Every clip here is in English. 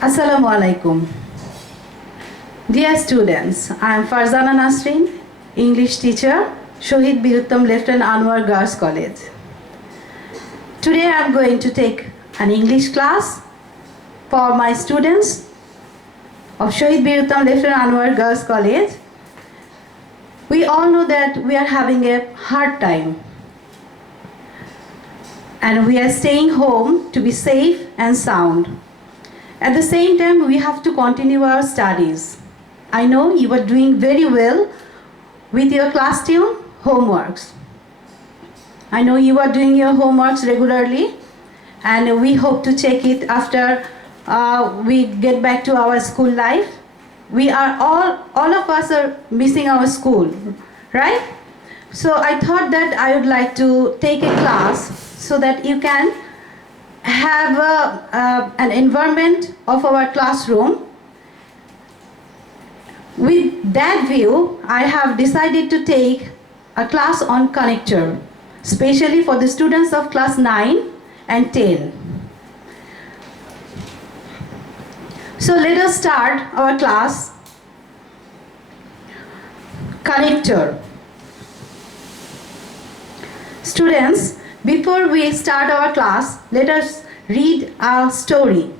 Assalamu alaikum. Dear students, I am Farzana Nasrin, English teacher, Shohid Bihuttam Lieutenant Anwar Girls College. Today I am going to take an English class for my students of Shohid Bihuttam Lieutenant Anwar Girls College. We all know that we are having a hard time and we are staying home to be safe and sound. At the same time, we have to continue our studies. I know you are doing very well with your class tune homeworks. I know you are doing your homeworks regularly, and we hope to check it after we get back to our school life. We are all of us are missing our school, right? So I thought that I would like to take a class so that you can have an environment of our classroom. With that view, I have decided to take a class on connector, especially for the students of class 9 and 10. So let us start our class. Connector. Students, before we start our class, let us read our story.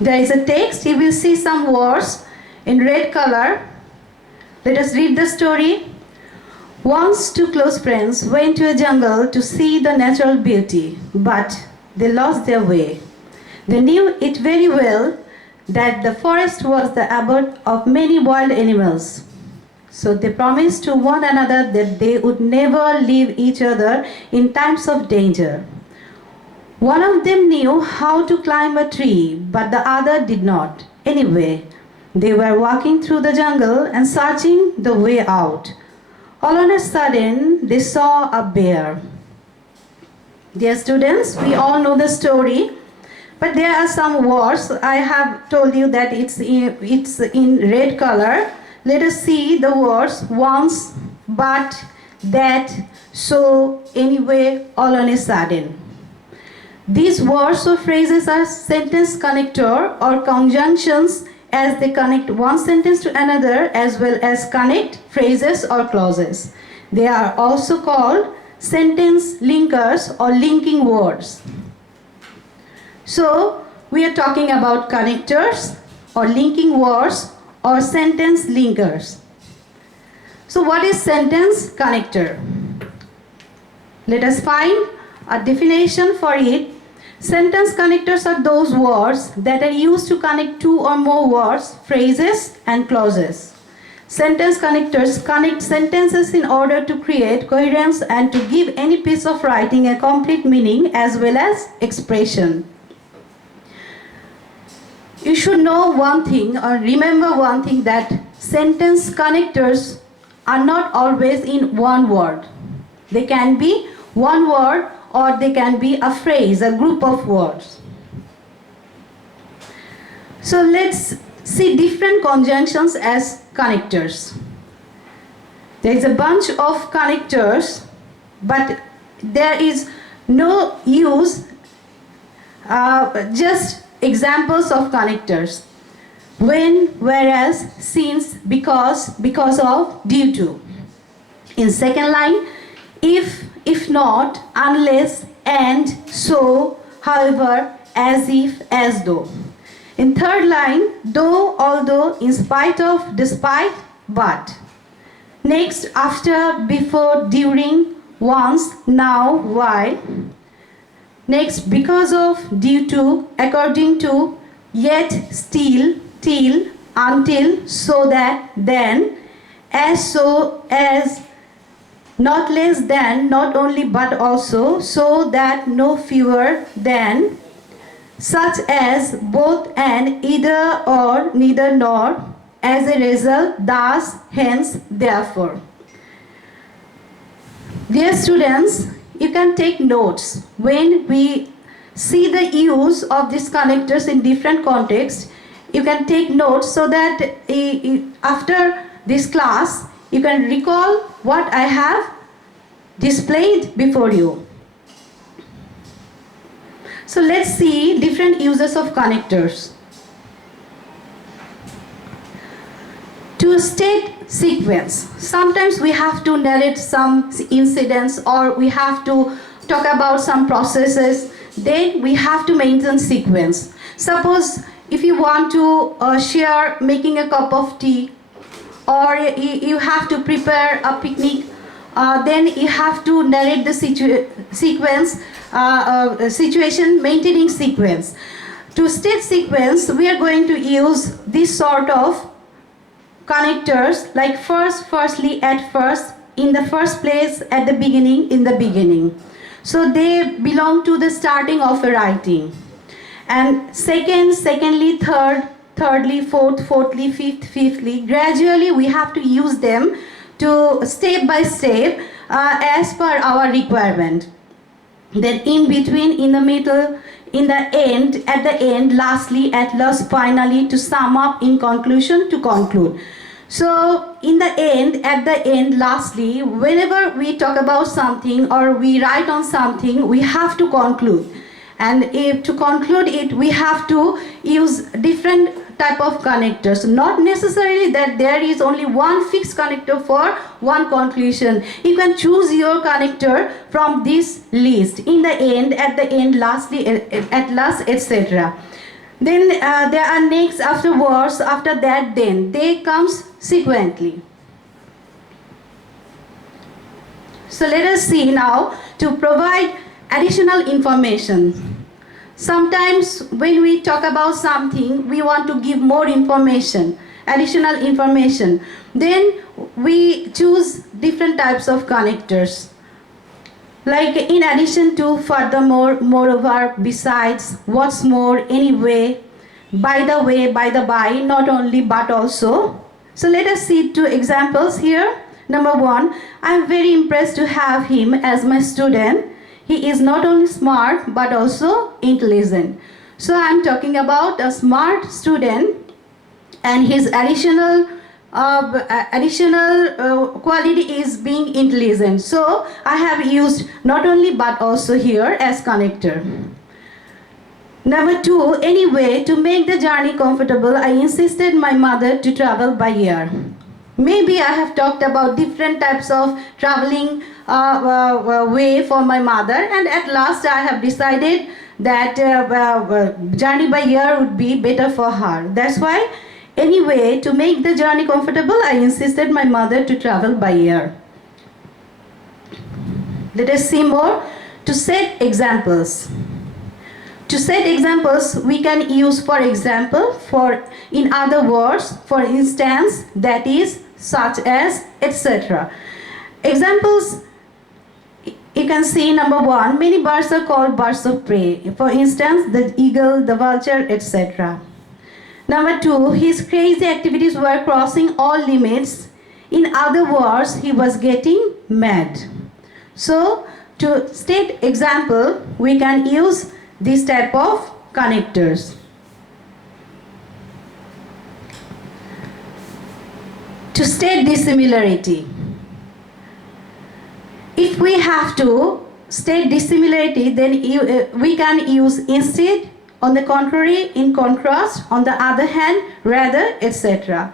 There is a text, you will see some words in red color. Let us read the story. Once two close friends went to a jungle to see the natural beauty, but they lost their way. They knew it very well that the forest was the abode of many wild animals. So they promised to one another that they would never leave each other in times of danger. One of them knew how to climb a tree, but the other did not. Anyway, they were walking through the jungle and searching the way out. All on a sudden, they saw a bear. Dear students, we all know the story, but there are some words. I have told you that it's in red color. Let us see the words once, but, that, so, anyway, all on a sudden. These words or phrases are sentence connector or conjunctions as they connect one sentence to another as well as connect phrases or clauses. They are also called sentence linkers or linking words. So, we are talking about connectors or linking words or sentence linkers. So what is sentence connector? Let us find a definition for it. Sentence connectors are those words that are used to connect two or more words, phrases, and clauses. Sentence connectors connect sentences in order to create coherence and to give any piece of writing a complete meaning as well as expression. You should know one thing or remember one thing, that sentence connectors are not always in one word. They can be one word or they can be a phrase, a group of words. So let's see different conjunctions as connectors. There is a bunch of connectors, but there is no use, just examples of connectors. When, whereas, since, because of, due to. In second line, if not, unless, and, so, however, as if, as though. In third line, though, although, in spite of, despite, but. Next, after, before, during, once, now, while. Next, because of, due to, according to, yet, still, till, until, so that, then, as, so, as, not less than, not only but also, so that, no fewer than, such as, both and, either or, neither nor, as a result, thus, hence, therefore. Dear students, you can take notes. When we see the use of these connectors in different contexts, you can take notes so that after this class, you can recall what I have displayed before you. So let's see different uses of connectors. To state sequence, sometimes we have to narrate some incidents or we have to talk about some processes, then we have to maintain sequence. Suppose if you want to share making a cup of tea, or you have to prepare a picnic, then you have to narrate the situation, maintaining sequence. To state sequence, we are going to use this sort of connectors, like firstly, at first, in the first place, at the beginning, in the beginning. So they belong to the starting of a writing. And secondly, thirdly, fourthly, fifthly. Gradually, we have to use them to step by step as per our requirement. Then in between, in the middle, in the end, at the end, lastly, at last, finally, to sum up, in conclusion, to conclude. So in the end, at the end, lastly, whenever we talk about something or we write on something, we have to conclude. And if to conclude it, we have to use different type of connectors. Not necessarily that there is only one fixed connector for one conclusion. You can choose your connector from this list. In the end, at the end, lastly, at last, etc. Then there are next, afterwards, after that, then. They comes sequentially. So let us see now to provide additional information. Sometimes when we talk about something, we want to give more information, additional information. Then we choose different types of connectors. Like in addition to, furthermore, moreover, besides, what's more, anyway, by the way, by the by, not only but also. So let us see two examples here. Number one, I'm very impressed to have him as my student. He is not only smart but also intelligent. So I'm talking about a smart student and his additional quality is being intelligent. So I have used not only but also here as connector. Number two, anyway, to make the journey comfortable, I insisted my mother to travel by air. Maybe I have talked about different types of traveling way for my mother, and at last I have decided that journey by air would be better for her. That's why, anyway, to make the journey comfortable, I insisted my mother to travel by air. Let us see more. To set examples. To set examples, we can use, for example, for, in other words, for instance, that is, such as, etc. Examples, you can see number one, many birds are called birds of prey. For instance, the eagle, the vulture, etc. Number two, his crazy activities were crossing all limits. In other words, he was getting mad. So, to state example, we can use this type of connectors. To state dissimilarity. If we have to state dissimilarity, then we can use instead, on the contrary, in contrast, on the other hand, rather, etc.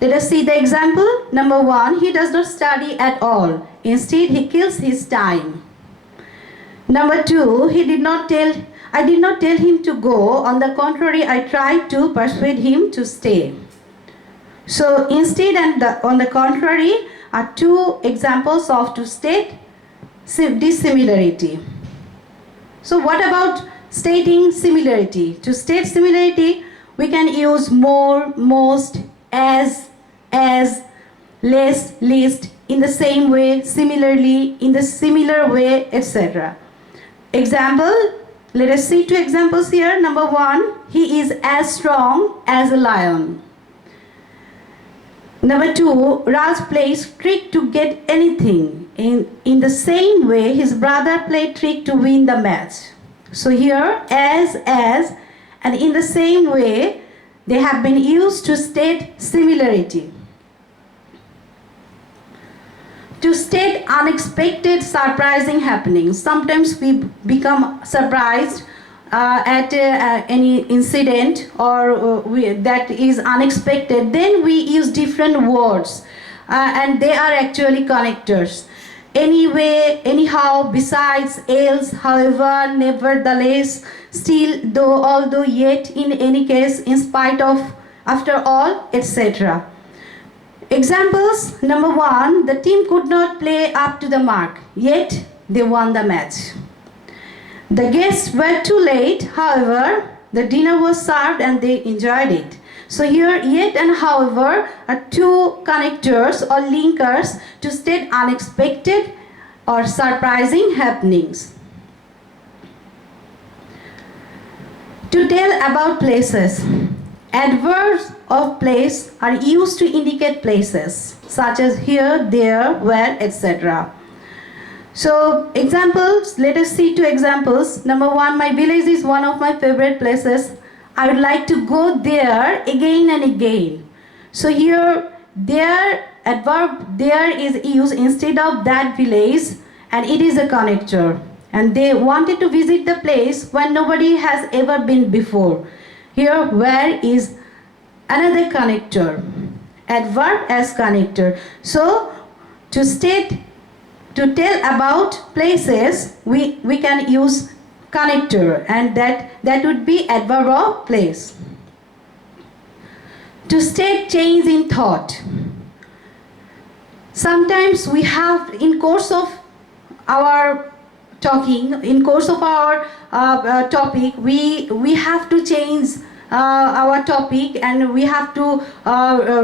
Let us see the example. Number one, he does not study at all. Instead, he kills his time. Number two, I did not tell him to go. On the contrary, I tried to persuade him to stay. So instead and on the contrary are two examples of to state dissimilarity. So what about stating similarity? To state similarity, we can use more, most, as, less, least, in the same way, similarly, in the similar way, etc. Example, let us see two examples here. Number one, he is as strong as a lion. Number two, Raj plays trick to get anything. In the same way, his brother played trick to win the match. So here, as, and in the same way, they have been used to state similarity. To state unexpected, surprising happenings. Sometimes we become surprised any incident or that is unexpected, then we use different words, and they are actually connectors. Anyway, anyhow, besides, else, however, nevertheless, still, though, although, yet, in any case, in spite of, after all, etc. Examples: number one, the team could not play up to the mark, yet they won the match. The guests were too late, however, the dinner was served and they enjoyed it. So here, yet and however are two connectors or linkers to state unexpected or surprising happenings. To tell about places, adverbs of place are used to indicate places, such as here, there, where, etc. So examples, let us see two examples. Number one, my village is one of my favorite places. I would like to go there again and again. So here, there, adverb there is used instead of that village, and it is a connector. And they wanted to visit the place where nobody has ever been before. Here, where is another connector. Adverb as connector. So to tell about places, we can use connector, and that would be adverb of place. To state change in thought. Sometimes we have, in course of our talking, in course of our topic, we have to change our topic, and we have to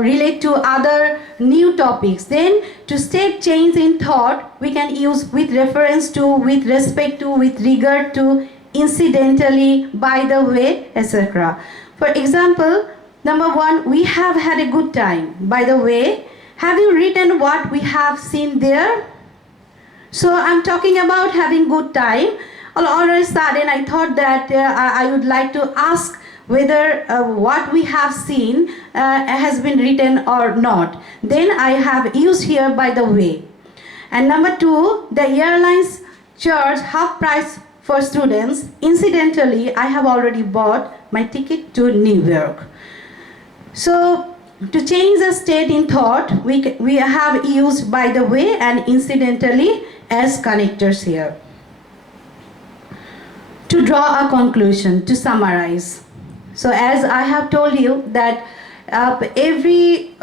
relate to other new topics. Then to state change in thought, we can use with reference to, with respect to, with regard to, incidentally, by the way, etc. For example, number one, we have had a good time. By the way, have you written what we have seen there? So I'm talking about having good time. All of a sudden, I thought that I would like to ask whether what we have seen has been written or not. Then I have used here by the way. And number two, the airlines charge half price for students. Incidentally, I have already bought my ticket to New York. So to change the state in thought, we have used by the way and incidentally as connectors here. To draw a conclusion, to summarize. So as I have told you that everything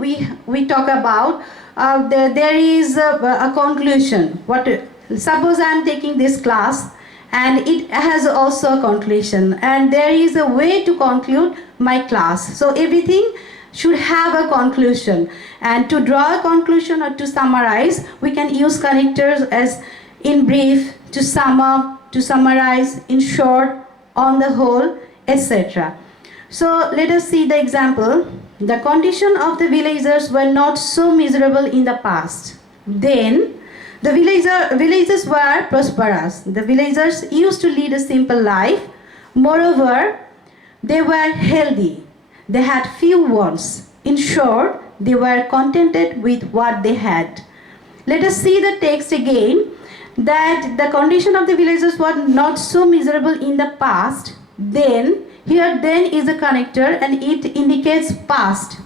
we talk about, there is a conclusion. Suppose I am taking this class and it has also a conclusion, and there is a way to conclude my class. So everything should have a conclusion, and to draw a conclusion or to summarize, we can use connectors as in brief, to sum up, to summarize, in short, on the whole, etc. So let us see the example. The condition of the villagers were not so miserable in the past. Then the villagers were prosperous. The villagers used to lead a simple life. Moreover, they were healthy. They had few wants. In short, they were contented with what they had. Let us see the text again. That the condition of the villagers was not so miserable in the past. Then, here then is a connector, and it indicates past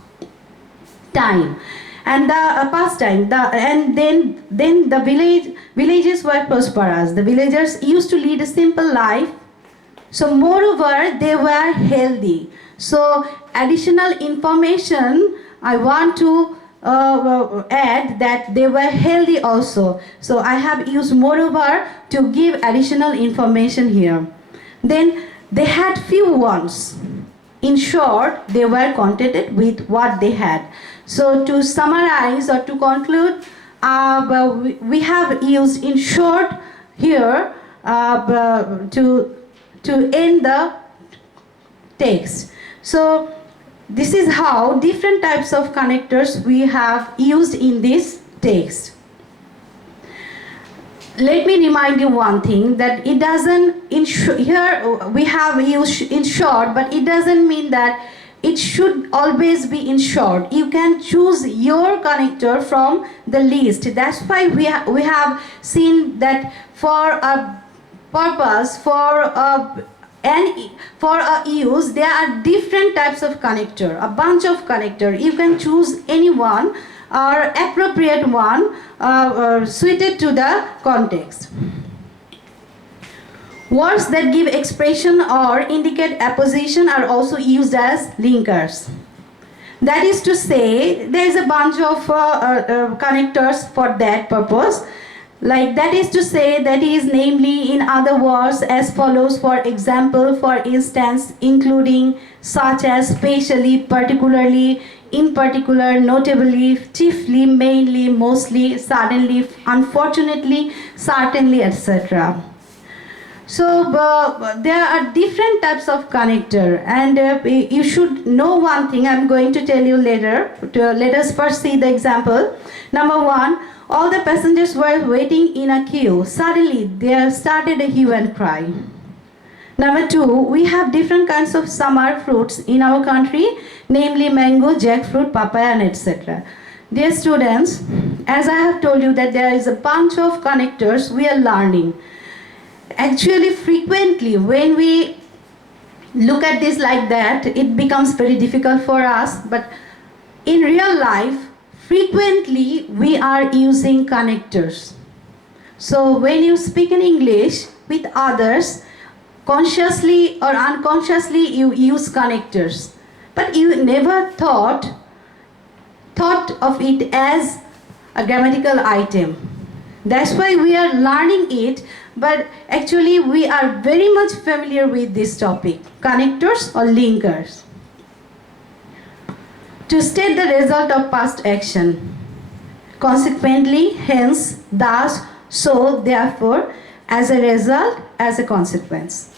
time. And the past time, and then the villages were prosperous. The villagers used to lead a simple life. So moreover, they were healthy. So additional information I want to add that they were healthy also. So I have used moreover to give additional information here. Then they had few wants. In short, they were contented with what they had. So to summarize or to conclude, we have used in short here to end the text. So this is how different types of connectors we have used in this text. Let me remind you one thing, that it doesn't, here we have used in short, but it doesn't mean that it should always be in short. You can choose your connector from the list. That's why we have seen that for a purpose for a use, there are different types of connector, a bunch of connector. You can choose any one or appropriate one suited to the context. Words that give expression or indicate apposition are also used as linkers. That is to say, there is a bunch of connectors for that purpose. Like that is to say, that is namely in other words as follows. For example, for instance, including, such as, specially, particularly, in particular, notably, chiefly, mainly, mostly, suddenly, unfortunately, certainly, etc. So there are different types of connector, and you should know one thing I'm going to tell you later. Let us first see the example. Number one, all the passengers were waiting in a queue. Suddenly there started a hue and cry. Number two, we have different kinds of summer fruits in our country, namely mango, jackfruit, papaya, and etc. Dear students, as I have told you that there is a bunch of connectors we are learning. Actually, frequently when we look at this like that, it becomes very difficult for us. But in real life, frequently we are using connectors. So when you speak in English with others, consciously or unconsciously you use connectors. But you never thought of it as a grammatical item. That's why we are learning it. But actually we are very much familiar with this topic, connectors or linkers. To state the result of past action. Consequently, hence, thus, so, therefore, as a result, as a consequence.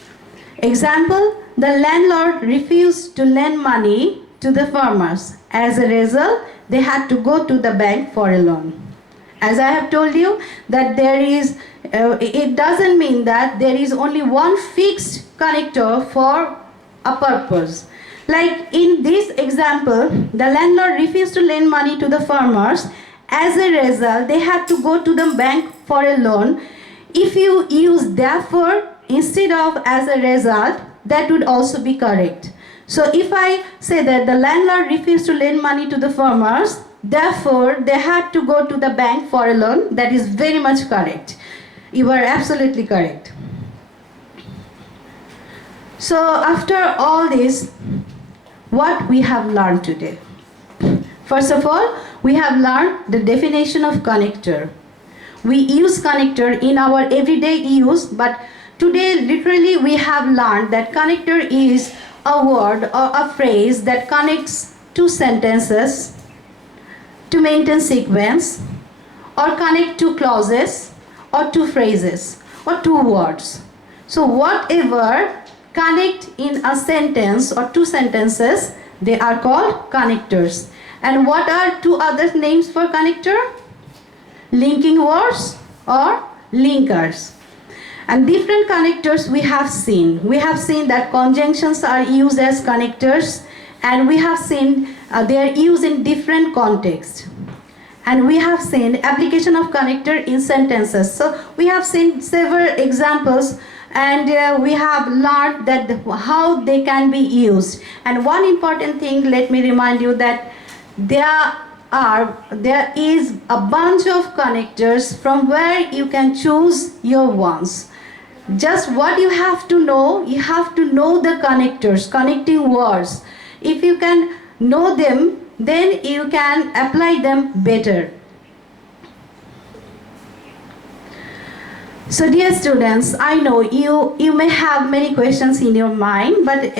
Example, the landlord refused to lend money to the farmers. As a result, they had to go to the bank for a loan. As I have told you that there is, it doesn't mean that there is only one fixed connector for a purpose. Like in this example, the landlord refused to lend money to the farmers. As a result, they had to go to the bank for a loan. If you use therefore instead of as a result, that would also be correct. So if I say that the landlord refused to lend money to the farmers, therefore they had to go to the bank for a loan, that is very much correct. You are absolutely correct. So after all this, what we have learned today? First of all, we have learned the definition of connector. We use connector in our everyday use, but today literally we have learned that connector is a word or a phrase that connects two sentences to maintain sequence, or connect two clauses or two phrases or two words. So whatever connect in a sentence or two sentences, they are called connectors. And what are two other names for connector? Linking words or linkers. And different connectors we have seen. We have seen that conjunctions are used as connectors, and we have seen they are used in different contexts. And we have seen application of connector in sentences. So we have seen several examples, and we have learned that how they can be used. And one important thing, let me remind you that there is a bunch of connectors from where you can choose your ones. Just what you have to know the connectors, connecting words. If you can know them, then you can apply them better. So dear students, I know you may have many questions in your mind, but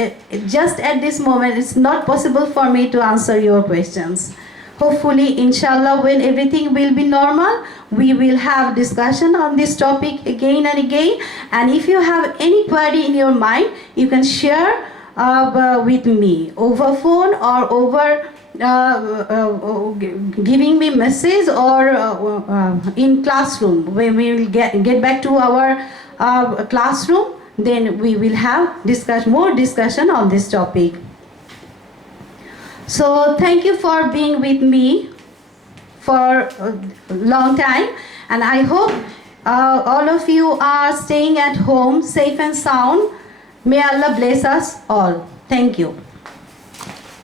just at this moment it's not possible for me to answer your questions. Hopefully, inshallah, when everything will be normal, we will have discussion on this topic again and again. And if you have any query in your mind, you can share with me over phone or over giving me message or in classroom. When we will get back to our classroom, then we will have more discussion on this topic. So thank you for being with me for a long time, and I hope all of you are staying at home safe and sound. May Allah bless us all. Thank you.